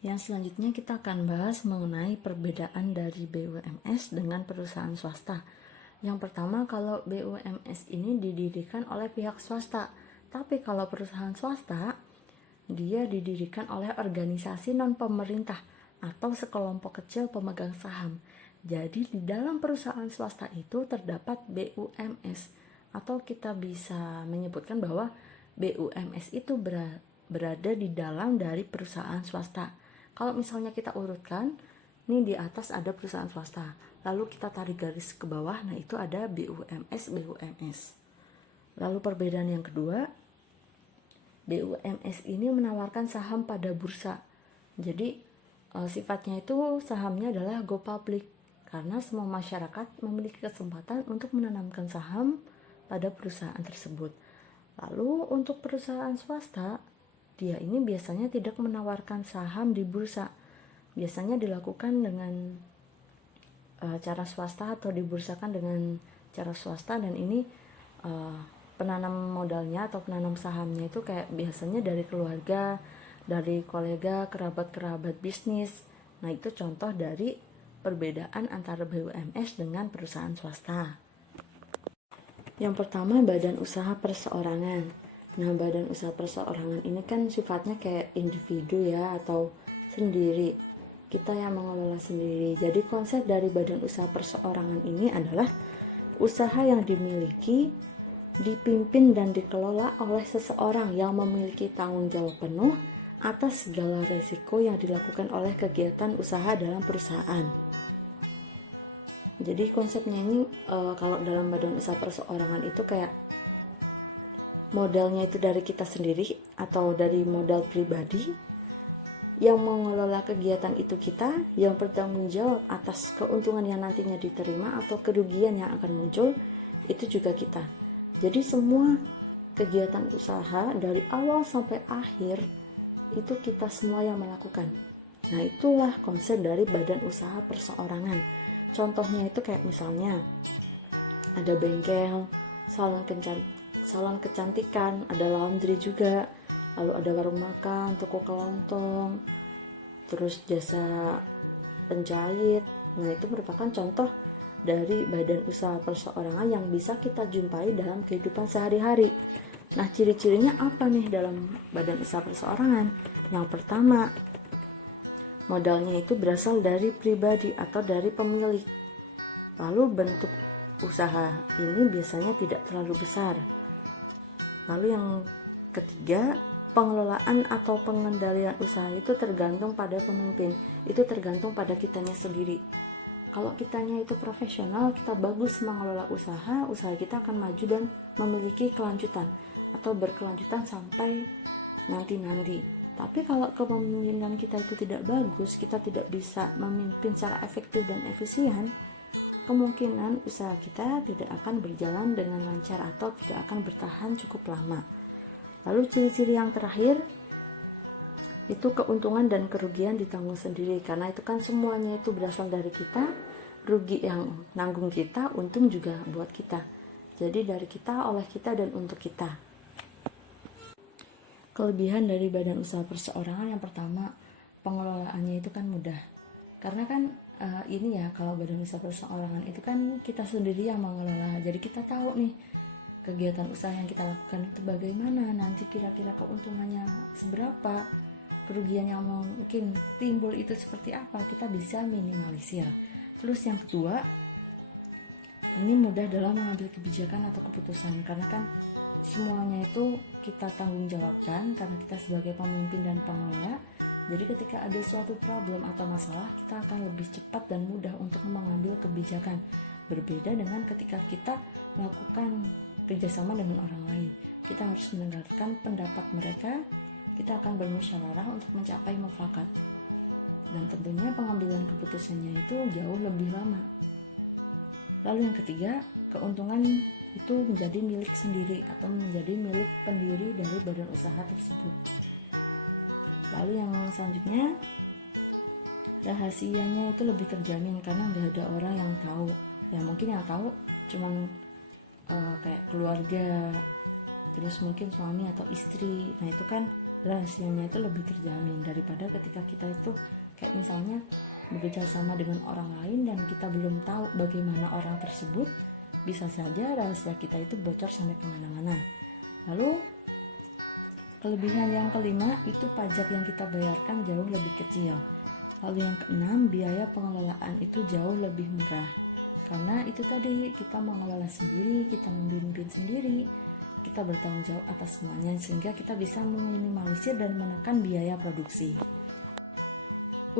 Yang selanjutnya kita akan bahas mengenai perbedaan dari BUMS dengan perusahaan swasta. Yang pertama, kalau BUMS ini didirikan oleh pihak swasta, tapi kalau perusahaan swasta dia didirikan oleh organisasi non-pemerintah atau sekelompok kecil pemegang saham. Jadi di dalam perusahaan swasta itu terdapat BUMS, atau kita bisa menyebutkan bahwa BUMS itu berada di dalam dari perusahaan swasta. Kalau misalnya kita urutkan, nih di atas ada perusahaan swasta, lalu kita tarik garis ke bawah, nah itu ada BUMS. Lalu perbedaan yang kedua, BUMS ini menawarkan saham pada bursa. Jadi sifatnya itu sahamnya adalah go public, karena semua masyarakat memiliki kesempatan untuk menanamkan saham pada perusahaan tersebut. Lalu untuk perusahaan swasta, dia ini biasanya tidak menawarkan saham di bursa. Biasanya dilakukan dengan cara swasta atau dibursakan dengan cara swasta, dan ini penanam modalnya atau penanam sahamnya itu kayak biasanya dari keluarga, dari kolega, kerabat-kerabat bisnis. Nah, itu contoh dari perbedaan antara BUMS dengan perusahaan swasta. Yang pertama, badan usaha perseorangan. Nah, badan usaha perseorangan ini kan sifatnya kayak individu ya, atau sendiri. Kita yang mengelola sendiri. Jadi konsep dari badan usaha perseorangan ini adalah usaha yang dimiliki, dipimpin dan dikelola oleh seseorang yang memiliki tanggung jawab penuh atas segala resiko yang dilakukan oleh kegiatan usaha dalam perusahaan. Jadi konsepnya ini kalau dalam badan usaha perseorangan itu kayak modalnya itu dari kita sendiri atau dari modal pribadi, yang mengelola kegiatan itu kita, yang bertanggung jawab atas keuntungan yang nantinya diterima atau kerugian yang akan muncul itu juga kita. Jadi semua kegiatan usaha dari awal sampai akhir itu kita semua yang melakukan. Nah, itulah konsep dari badan usaha perseorangan. Contohnya itu kayak misalnya ada bengkel, salon kecantikan, ada laundry juga, lalu ada warung makan, toko kelontong, terus jasa penjahit. Nah, itu merupakan contoh dari badan usaha perseorangan yang bisa kita jumpai dalam kehidupan sehari-hari. Nah, ciri-cirinya apa nih dalam badan usaha perseorangan? Yang pertama, modalnya itu berasal dari pribadi atau dari pemilik. Lalu bentuk usaha ini biasanya tidak terlalu besar. Lalu yang ketiga, pengelolaan atau pengendalian usaha itu tergantung pada pemimpin. Itu tergantung pada kitanya sendiri. Kalau kitanya itu profesional, kita bagus mengelola usaha kita akan maju dan memiliki kelanjutan atau berkelanjutan sampai nanti-nanti. Tapi kalau kepemimpinan kita itu tidak bagus, kita tidak bisa memimpin secara efektif dan efisien, kemungkinan usaha kita tidak akan berjalan dengan lancar atau tidak akan bertahan cukup lama. Lalu ciri-ciri yang terakhir itu keuntungan dan kerugian ditanggung sendiri, karena itu kan semuanya itu berasal dari kita, rugi yang nanggung kita, untung juga buat kita. Jadi dari kita, oleh kita, dan untuk kita. Kelebihan dari badan usaha perseorangan yang pertama, pengelolaannya itu kan mudah. Karena kan ini ya, kalau badan usaha perseorangan itu kan kita sendiri yang mengelola. Jadi kita tahu nih kegiatan usaha yang kita lakukan itu bagaimana, nanti kira-kira keuntungannya seberapa, kerugian yang mungkin timbul itu seperti apa, kita bisa minimalisir. Terus yang kedua, ini mudah dalam mengambil kebijakan atau keputusan, karena kan semuanya itu kita tanggung jawabkan karena kita sebagai pemimpin dan pengelola. Jadi ketika ada suatu problem atau masalah, kita akan lebih cepat dan mudah untuk mengambil kebijakan. Berbeda dengan ketika kita melakukan kerjasama dengan orang lain, kita harus mendengarkan pendapat mereka, kita akan bermusyawarah untuk mencapai mufakat, dan tentunya pengambilan keputusannya itu jauh lebih lama. Lalu yang ketiga, keuntungan itu menjadi milik sendiri atau menjadi milik pendiri dari badan usaha tersebut. Lalu yang selanjutnya, rahasianya itu lebih terjamin karena nggak ada orang yang tahu. Ya mungkin yang tahu cuman kayak keluarga, terus mungkin suami atau istri. Nah itu kan rahasianya itu lebih terjamin daripada ketika kita itu kayak misalnya bekerja sama dengan orang lain dan kita belum tahu bagaimana orang tersebut, bisa saja rahasia kita itu bocor sampai kemana-mana. Lalu kelebihan yang kelima itu pajak yang kita bayarkan jauh lebih kecil. Lalu yang keenam, biaya pengelolaan itu jauh lebih murah. Karena itu tadi, kita mengelola sendiri, kita memimpin sendiri, kita bertanggung jawab atas semuanya, sehingga kita bisa meminimalisir dan menekan biaya produksi.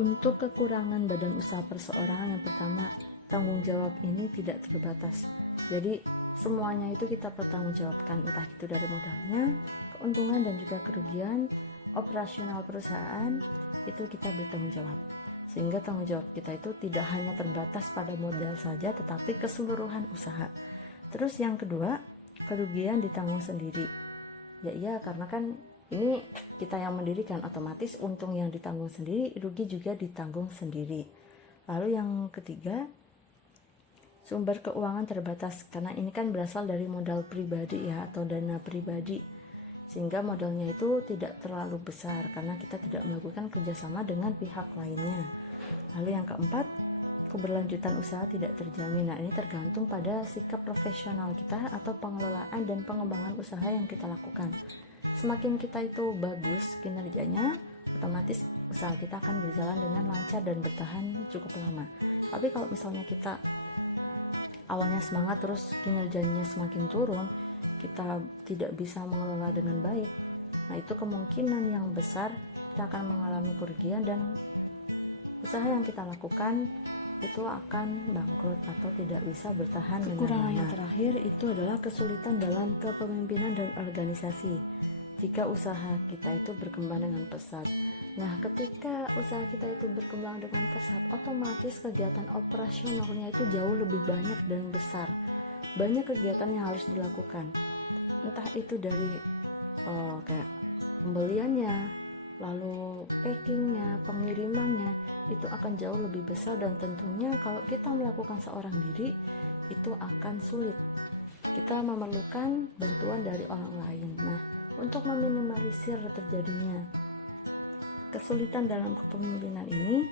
Untuk kekurangan badan usaha perseorangan, yang pertama, tanggung jawab ini tidak terbatas. Jadi semuanya itu kita pertanggungjawabkan, entah itu dari modalnya, keuntungan dan juga kerugian operasional perusahaan, itu kita bertanggung jawab. Sehingga tanggung jawab kita itu tidak hanya terbatas pada modal saja, tetapi keseluruhan usaha. Terus yang kedua, kerugian ditanggung sendiri. Ya iya, karena kan ini kita yang mendirikan, otomatis untung yang ditanggung sendiri, rugi juga ditanggung sendiri. Lalu yang ketiga, sumber keuangan terbatas, karena ini kan berasal dari modal pribadi ya, atau dana pribadi, sehingga modalnya itu tidak terlalu besar karena kita tidak melakukan kerjasama dengan pihak lainnya. Lalu yang keempat, keberlanjutan usaha tidak terjamin. Nah, ini tergantung pada sikap profesional kita atau pengelolaan dan pengembangan usaha yang kita lakukan. Semakin kita itu bagus kinerjanya, otomatis usaha kita akan berjalan dengan lancar dan bertahan cukup lama. Tapi kalau misalnya kita awalnya semangat terus kinerjanya semakin turun, kita tidak bisa mengelola dengan baik, nah itu kemungkinan yang besar kita akan mengalami kerugian dan usaha yang kita lakukan itu akan bangkrut atau tidak bisa bertahan dengan lama. Kekurangan yang terakhir itu adalah kesulitan dalam kepemimpinan dan organisasi jika usaha kita itu berkembang dengan pesat. Nah, ketika usaha kita itu berkembang dengan pesat, otomatis kegiatan operasionalnya itu jauh lebih banyak dan besar. Banyak kegiatan yang harus dilakukan, entah itu dari kayak pembeliannya, lalu packingnya, pengirimannya, itu akan jauh lebih besar. Dan tentunya kalau kita melakukan seorang diri, itu akan sulit. Kita memerlukan bantuan dari orang lain. Nah, untuk meminimalisir terjadinya kesulitan dalam kepemimpinan ini,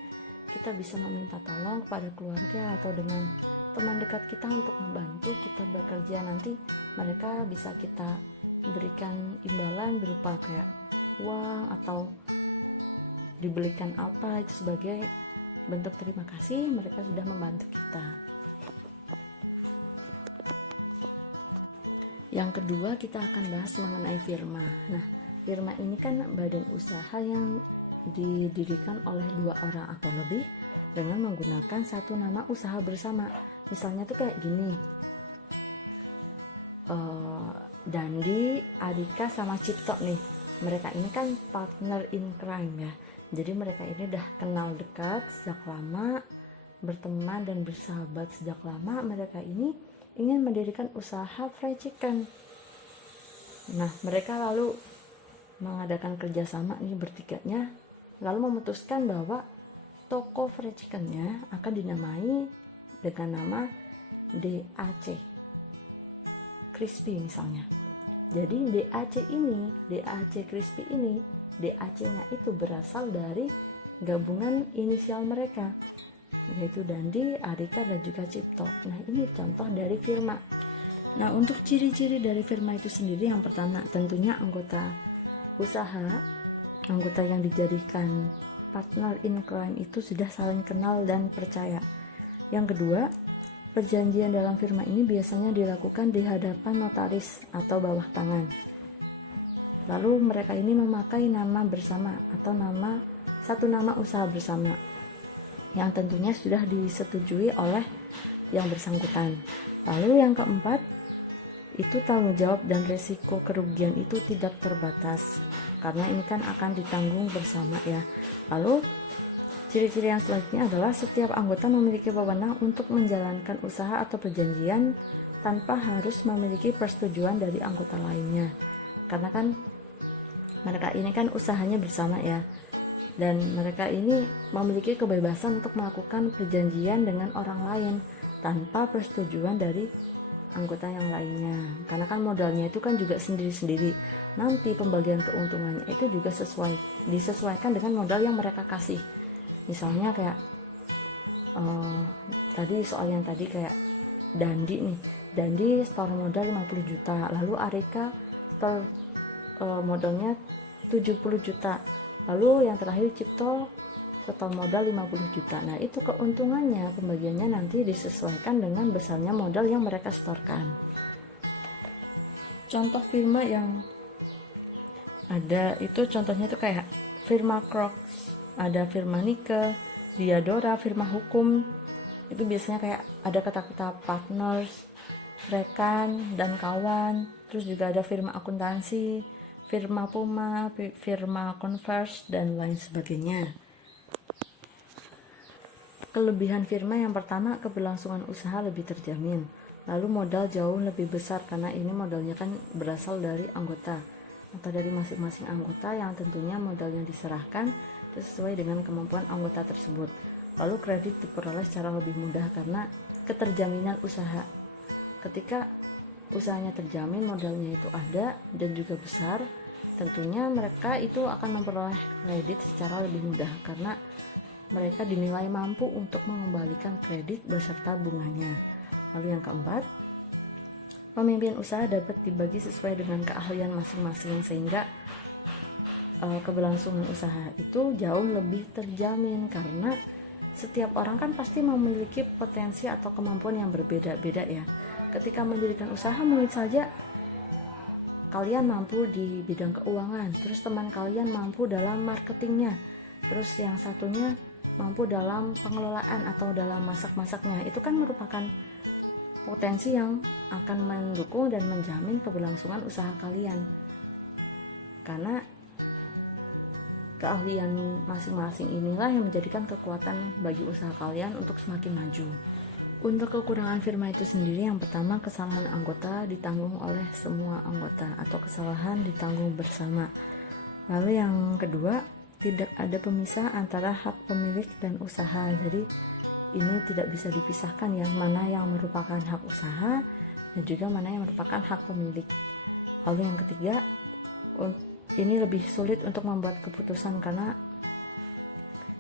kita bisa meminta tolong kepada keluarga atau dengan teman dekat kita untuk membantu kita bekerja. Nanti mereka bisa kita berikan imbalan berupa kayak uang atau dibelikan apa, itu sebagai bentuk terima kasih mereka sudah membantu kita. Yang kedua, kita akan bahas mengenai firma. Nah, firma ini kan badan usaha yang didirikan oleh 2 orang atau lebih dengan menggunakan satu nama usaha bersama. Misalnya tuh kayak gini, Dandi, Adika sama Cipto nih, mereka ini kan partner in crime ya. Jadi mereka ini udah kenal dekat sejak lama, berteman dan bersahabat sejak lama. Mereka ini ingin mendirikan usaha fried chicken. Nah, mereka lalu mengadakan kerjasama nih bertiganya, lalu memutuskan bahwa toko fried chickennya akan dinamai dengan nama DAC Crispy misalnya. Jadi DAC Crispy ini, DAC-nya itu berasal dari gabungan inisial mereka, yaitu Dandi, Arika, dan juga Cipto. Nah, ini contoh dari firma. Nah, untuk ciri-ciri dari firma itu sendiri, yang pertama tentunya anggota usaha, anggota yang dijadikan partner in crime itu sudah saling kenal dan percaya. Yang kedua, perjanjian dalam firma ini biasanya dilakukan di hadapan notaris atau bawah tangan. Lalu mereka ini memakai nama bersama atau satu nama usaha bersama yang tentunya sudah disetujui oleh yang bersangkutan. Lalu yang keempat, itu tanggung jawab dan risiko kerugian itu tidak terbatas, karena ini kan akan ditanggung bersama ya. Lalu ciri-ciri yang selanjutnya adalah setiap anggota memiliki wewenang untuk menjalankan usaha atau perjanjian tanpa harus memiliki persetujuan dari anggota lainnya. Karena kan mereka ini kan usahanya bersama ya, dan mereka ini memiliki kebebasan untuk melakukan perjanjian dengan orang lain tanpa persetujuan dari anggota yang lainnya, karena kan modalnya itu kan juga sendiri-sendiri. Nanti pembagian keuntungannya itu juga disesuaikan dengan modal yang mereka kasih. Misalnya kayak tadi soal yang tadi kayak Dandi nih, Dandi store modal 50 juta, lalu Arika store modalnya 70 juta, lalu yang terakhir Cipto total modal 50 juta. Nah, itu keuntungannya, pembagiannya nanti disesuaikan dengan besarnya modal yang mereka setorkan. Contoh firma yang ada itu contohnya itu kayak firma Crocs, ada firma Nike, Diadora, firma hukum. Itu biasanya kayak ada kata-kata partners, rekan, dan kawan. Terus juga ada firma akuntansi, firma Puma, firma Converse, dan lain sebagainya. Kelebihan firma yang pertama, keberlangsungan usaha lebih terjamin. Lalu modal jauh lebih besar karena ini modalnya kan berasal dari anggota atau dari masing-masing anggota yang tentunya modal yang diserahkan sesuai dengan kemampuan anggota tersebut. Lalu kredit diperoleh secara lebih mudah karena keterjaminan usaha. Ketika usahanya terjamin, modalnya itu ada dan juga besar, tentunya mereka itu akan memperoleh kredit secara lebih mudah karena mereka dinilai mampu untuk mengembalikan kredit beserta bunganya. Lalu yang keempat, pemimpin usaha dapat dibagi sesuai dengan keahlian masing-masing sehingga keberlangsungan usaha itu jauh lebih terjamin karena setiap orang kan pasti memiliki potensi atau kemampuan yang berbeda-beda ya. Ketika mendirikan usaha mungkin saja kalian mampu di bidang keuangan, terus teman kalian mampu dalam marketingnya, terus yang satunya mampu dalam pengelolaan atau dalam masak-masaknya. Itu kan merupakan potensi yang akan mendukung dan menjamin keberlangsungan usaha kalian. Karena keahlian masing-masing inilah yang menjadikan kekuatan bagi usaha kalian untuk semakin maju. Untuk kekurangan firma itu sendiri, yang pertama, kesalahan anggota ditanggung oleh semua anggota atau kesalahan ditanggung bersama. Lalu yang kedua, tidak ada pemisah antara hak pemilik dan usaha. Jadi ini tidak bisa dipisahkan ya, mana yang merupakan hak usaha dan juga mana yang merupakan hak pemilik. Lalu yang ketiga, ini lebih sulit untuk membuat keputusan karena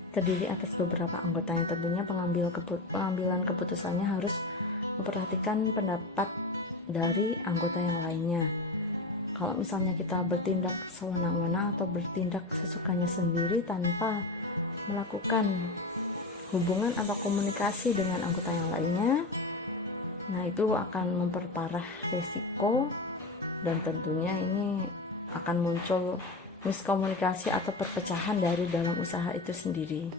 terdiri atas beberapa anggota yang tentunya pengambilan keputusannya harus memperhatikan pendapat dari anggota yang lainnya. Kalau misalnya kita bertindak sewenang-wenang atau bertindak sesukanya sendiri tanpa melakukan hubungan atau komunikasi dengan anggota yang lainnya, nah itu akan memperparah resiko dan tentunya ini akan muncul miskomunikasi atau perpecahan dari dalam usaha itu sendiri.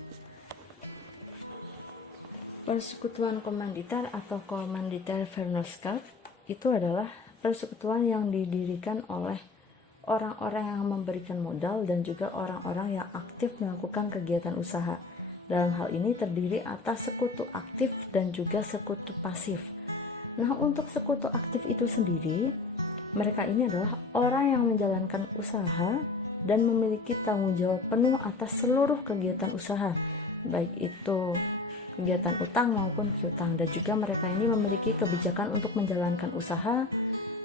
Persekutuan komanditer atau Komanditer Vennootschap itu adalah persekutuan yang didirikan oleh orang-orang yang memberikan modal dan juga orang-orang yang aktif melakukan kegiatan usaha. Dalam hal ini terdiri atas sekutu aktif dan juga sekutu pasif. Nah, untuk sekutu aktif itu sendiri, mereka ini adalah orang yang menjalankan usaha dan memiliki tanggung jawab penuh atas seluruh kegiatan usaha, baik itu kegiatan utang maupun piutang, dan juga mereka ini memiliki kebijakan untuk menjalankan usaha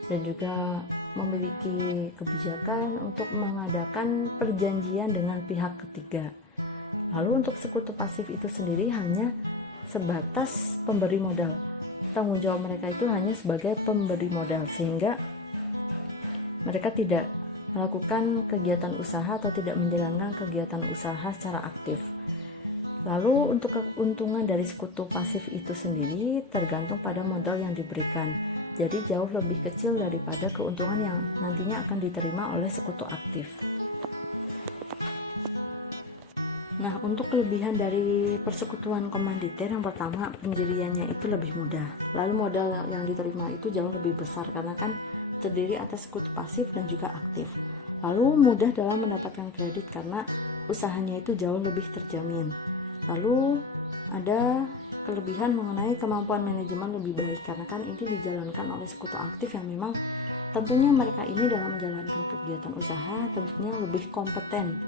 dan juga memiliki kebijakan untuk mengadakan perjanjian dengan pihak ketiga. Lalu untuk sekutu pasif itu sendiri hanya sebatas pemberi modal. Tanggung jawab mereka itu hanya sebagai pemberi modal, sehingga mereka tidak melakukan kegiatan usaha atau tidak menjalankan kegiatan usaha secara aktif. Lalu untuk keuntungan dari sekutu pasif itu sendiri tergantung pada modal yang diberikan. Jadi jauh lebih kecil daripada keuntungan yang nantinya akan diterima oleh sekutu aktif. Nah, untuk kelebihan dari persekutuan komanditer, yang pertama, pendiriannya itu lebih mudah. Lalu modal yang diterima itu jauh lebih besar karena kan terdiri atas sekutu pasif dan juga aktif. Lalu mudah dalam mendapatkan kredit karena usahanya itu jauh lebih terjamin. Lalu ada kelebihan mengenai kemampuan manajemen lebih baik karena kan ini dijalankan oleh sekutu aktif yang memang tentunya mereka ini dalam menjalankan kegiatan usaha tentunya lebih kompeten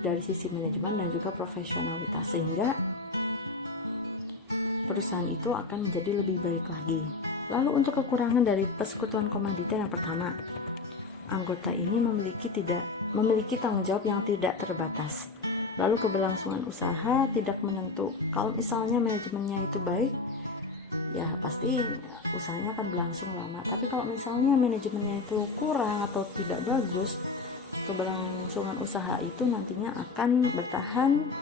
dari sisi manajemen dan juga profesionalitas, sehingga perusahaan itu akan menjadi lebih baik lagi. Lalu untuk kekurangan dari persekutuan komanditer yang pertama, anggota ini memiliki tanggung jawab yang tidak terbatas. Lalu keberlangsungan usaha tidak menentu. Kalau misalnya manajemennya itu baik, ya pasti usahanya akan berlangsung lama. Tapi kalau misalnya manajemennya itu kurang atau tidak bagus, keberlangsungan usaha itu nantinya akan bertahan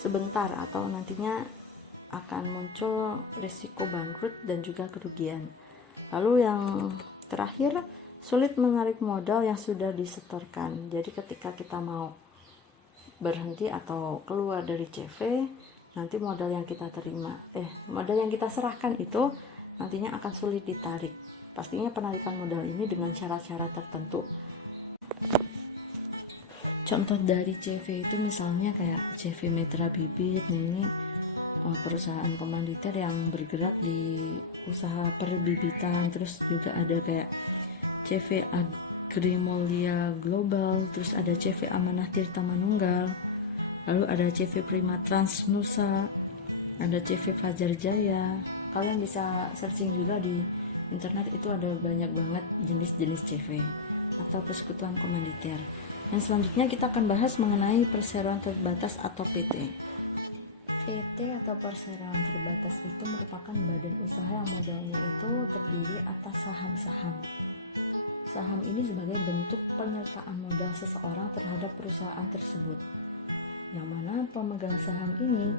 sebentar atau nantinya akan muncul risiko bangkrut dan juga kerugian. Lalu yang terakhir, sulit menarik modal yang sudah disetorkan. Jadi ketika kita mau berhenti atau keluar dari CV, nanti modal yang kita modal yang kita serahkan itu nantinya akan sulit ditarik. Pastinya penarikan modal ini dengan syarat-syarat tertentu. Contoh dari CV itu misalnya kayak CV Mitra Bibit. Nah ini perusahaan komanditer yang bergerak di usaha perbibitan. Terus juga ada kayak CV Agrimolia Global, terus ada CV Amanah Tirta Manunggal, lalu ada CV Prima Transnusa, ada CV Fajar Jaya. Kalian bisa searching juga di internet, itu ada banyak banget jenis-jenis CV atau persekutuan komanditer. Yang selanjutnya kita akan bahas mengenai perseroan terbatas atau PT. PT atau perseroan terbatas itu merupakan badan usaha yang modalnya itu terdiri atas saham-saham. Saham ini sebagai bentuk penyertaan modal seseorang terhadap perusahaan tersebut, yang mana pemegang saham ini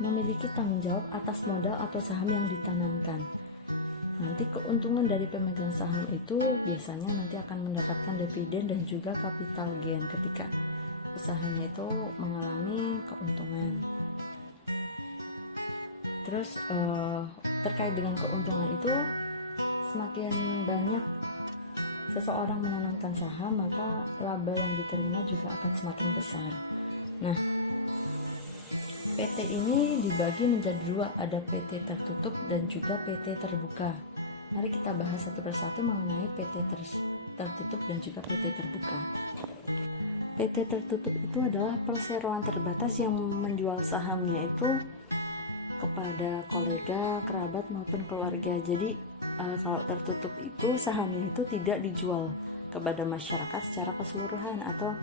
memiliki tanggung jawab atas modal atau saham yang ditanamkan. Nanti keuntungan dari pemegang saham itu biasanya nanti akan mendapatkan dividen dan juga capital gain ketika usahanya itu mengalami keuntungan. Terus terkait dengan keuntungan itu, semakin banyak seseorang menanamkan saham, maka laba yang diterima juga akan semakin besar. Nah, PT ini dibagi menjadi dua, ada PT tertutup dan juga PT terbuka. Mari kita bahas satu persatu mengenai PT tertutup dan juga PT terbuka. PT tertutup itu adalah perseroan terbatas yang menjual sahamnya itu kepada kolega, kerabat maupun keluarga. Jadi kalau tertutup itu sahamnya itu tidak dijual kepada masyarakat secara keseluruhan atau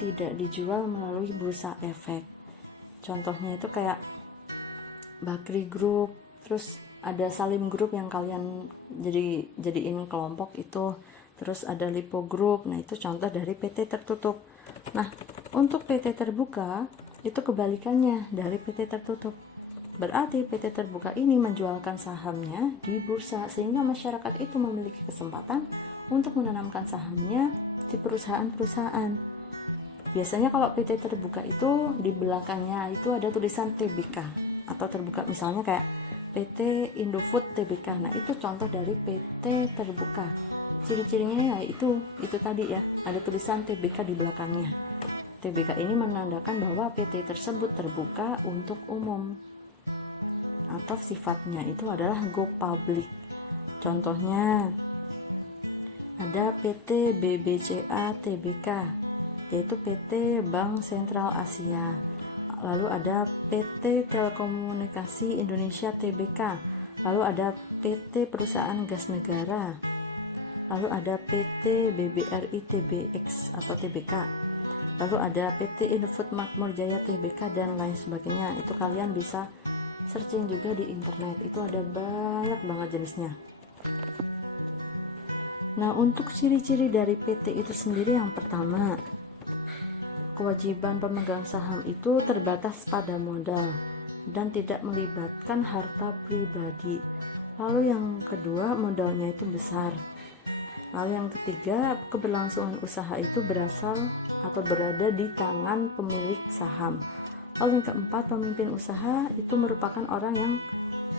tidak dijual melalui bursa efek. Contohnya itu kayak Bakri Group, terus ada Salim Group yang kalian jadiin kelompok itu, terus ada Lipo Group. Nah itu contoh dari PT tertutup. Nah untuk PT terbuka itu kebalikannya dari PT tertutup. Berarti PT terbuka ini menjualkan sahamnya di bursa, sehingga masyarakat itu memiliki kesempatan untuk menanamkan sahamnya di perusahaan-perusahaan. Biasanya kalau PT terbuka itu di belakangnya itu ada tulisan TBK atau terbuka, misalnya kayak PT Indofood Tbk. Nah itu contoh dari PT terbuka. Ciri-cirinya ya itu tadi ya, ada tulisan TBK di belakangnya. TBK ini menandakan bahwa PT tersebut terbuka untuk umum atau sifatnya itu adalah go public. Contohnya ada PT BBCA Tbk, yaitu PT Bank Sentral Asia. Lalu ada PT Telekomunikasi Indonesia Tbk, lalu ada PT Perusahaan Gas Negara, lalu ada PT BBRI Tbx atau Tbk, lalu ada PT Indofood Makmur Jaya Tbk dan lain sebagainya. Itu kalian bisa searching juga di internet, itu ada banyak banget jenisnya. Nah untuk ciri-ciri dari PT itu sendiri, yang pertama, kewajiban pemegang saham itu terbatas pada modal dan tidak melibatkan harta pribadi. Lalu yang kedua, modalnya itu besar. Lalu yang ketiga, keberlangsungan usaha itu berasal atau berada di tangan pemilik saham. Lalu yang keempat, pemimpin usaha itu merupakan orang yang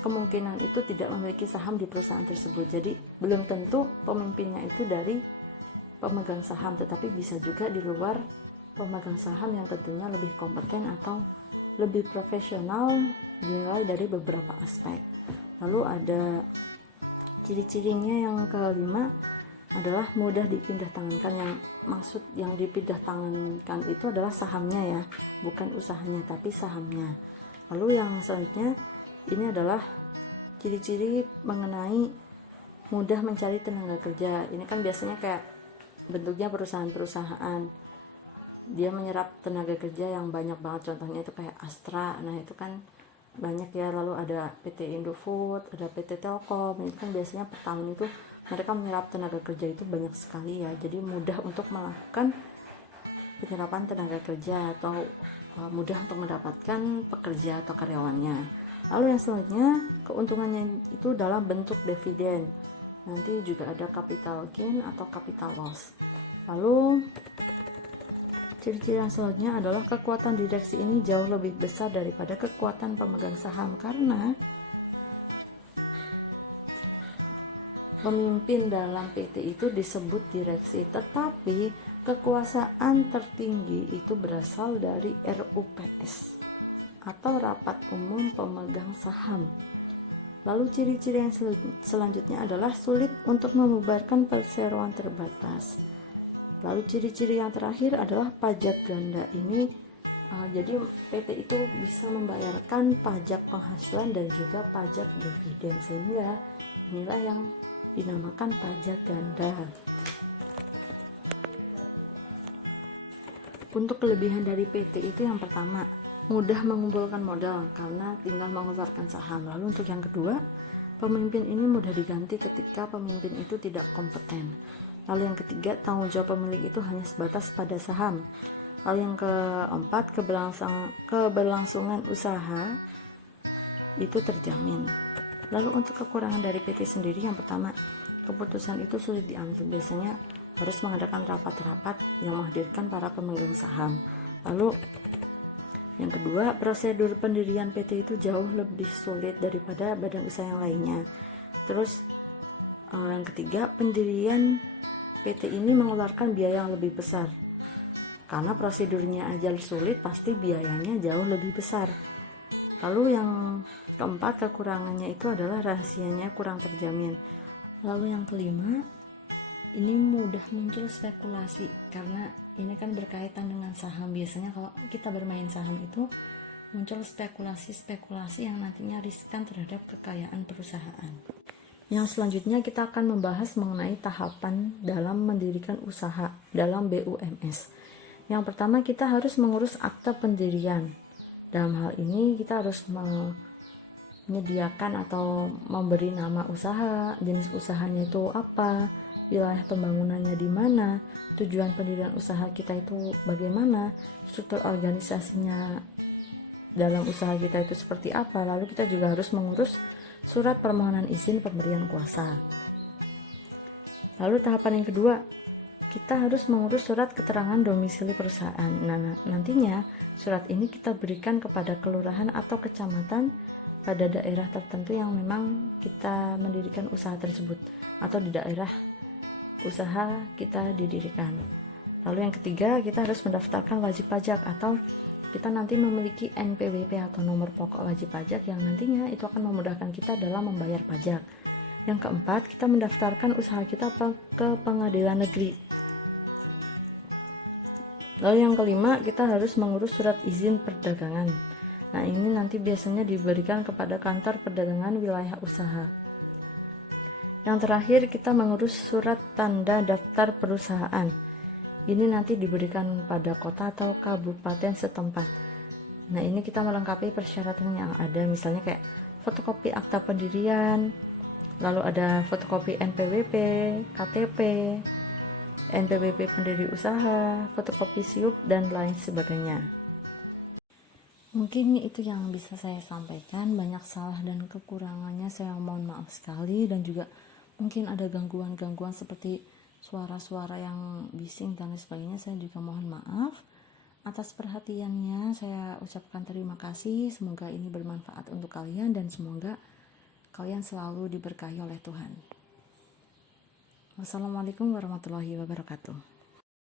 kemungkinan itu tidak memiliki saham di perusahaan tersebut. Jadi belum tentu pemimpinnya itu dari pemegang saham, tetapi bisa juga di luar pemegang saham yang tentunya lebih kompeten atau lebih profesional dinilai dari beberapa aspek. Lalu ada ciri-cirinya yang kelima adalah mudah dipindah tangankan. Yang maksud yang dipindah tangankan itu adalah sahamnya ya, bukan usahanya tapi sahamnya. Lalu yang selanjutnya ini adalah ciri-ciri mengenai mudah mencari tenaga kerja. Ini kan biasanya kayak bentuknya perusahaan-perusahaan, dia menyerap tenaga kerja yang banyak banget, contohnya itu kayak Astra. Nah itu kan banyak ya. Lalu ada PT Indofood, ada PT Telkom. Itu kan biasanya per tahun itu mereka menyerap tenaga kerja itu banyak sekali ya, jadi mudah untuk melakukan penyerapan tenaga kerja atau mudah untuk mendapatkan pekerja atau karyawannya. Lalu yang selanjutnya, keuntungannya itu dalam bentuk dividen. Nanti juga ada capital gain atau capital loss. Lalu ciri-ciri yang selanjutnya adalah kekuatan direksi ini jauh lebih besar daripada kekuatan pemegang saham, karena pemimpin dalam PT itu disebut direksi, tetapi kekuasaan tertinggi itu berasal dari RUPS atau Rapat Umum Pemegang Saham. Lalu ciri-ciri yang selanjutnya adalah sulit untuk membubarkan perseroan terbatas. Lalu ciri-ciri yang terakhir adalah pajak ganda. Ini jadi PT itu bisa membayarkan pajak penghasilan dan juga pajak dividen, sehingga inilah yang dinamakan pajak ganda. Untuk kelebihan dari PT itu yang pertama, mudah mengumpulkan modal karena tinggal mengeluarkan saham. Lalu untuk yang kedua, pemimpin ini mudah diganti ketika pemimpin itu tidak kompeten. Lalu yang ketiga, tanggung jawab pemilik itu hanya sebatas pada saham. Lalu yang keempat, keberlangsungan usaha itu terjamin. Lalu untuk kekurangan dari PT sendiri, yang pertama, keputusan itu sulit diambil. Biasanya harus mengadakan rapat-rapat yang menghadirkan para pemegang saham. Lalu yang kedua, prosedur pendirian PT itu jauh lebih sulit daripada badan usaha yang lainnya. Terus yang ketiga, pendirian PT ini mengeluarkan biaya yang lebih besar. Karena prosedurnya aja sulit, pasti biayanya jauh lebih besar. Lalu yang keempat, kekurangannya itu adalah rahasianya kurang terjamin. Lalu yang kelima, ini mudah muncul spekulasi karena ini kan berkaitan dengan saham. Biasanya kalau kita bermain saham itu muncul spekulasi-spekulasi yang nantinya riskan terhadap kekayaan perusahaan. Yang selanjutnya kita akan membahas mengenai tahapan dalam mendirikan usaha dalam BUMS. Yang pertama, kita harus mengurus akta pendirian. Dalam hal ini kita harus menyediakan atau memberi nama usaha, jenis usahanya itu apa, wilayah pembangunannya di mana, tujuan pendirian usaha kita itu bagaimana, struktur organisasinya dalam usaha kita itu seperti apa. Lalu kita juga harus mengurus surat permohonan izin pemberian kuasa. Lalu tahapan yang kedua, kita harus mengurus surat keterangan domisili perusahaan. Nah, nantinya surat ini kita berikan kepada kelurahan atau kecamatan pada daerah tertentu yang memang kita mendirikan usaha tersebut atau di daerah usaha kita didirikan. Lalu yang ketiga, kita harus mendaftarkan wajib pajak atau kita nanti memiliki NPWP atau nomor pokok wajib pajak yang nantinya itu akan memudahkan kita dalam membayar pajak. Yang keempat, kita mendaftarkan usaha kita ke pengadilan negeri. Lalu yang kelima, kita harus mengurus surat izin perdagangan. Nah, ini nanti biasanya diberikan kepada kantor perdagangan wilayah usaha. Yang terakhir, kita mengurus surat tanda daftar perusahaan. Ini nanti diberikan pada kota atau kabupaten setempat. Nah, ini kita melengkapi persyaratan yang ada, misalnya kayak fotokopi akta pendirian, lalu ada fotokopi NPWP, KTP, NPWP pendiri usaha, fotokopi SIUP, dan lain sebagainya. Mungkin itu yang bisa saya sampaikan. Banyak salah dan kekurangannya saya mohon maaf sekali, dan juga mungkin ada gangguan-gangguan seperti suara-suara yang bising dan lain sebagainya. Saya juga mohon maaf. Atas perhatiannya saya ucapkan terima kasih. Semoga ini bermanfaat untuk kalian dan semoga kalian selalu diberkahi oleh Tuhan. Wassalamualaikum warahmatullahi wabarakatuh.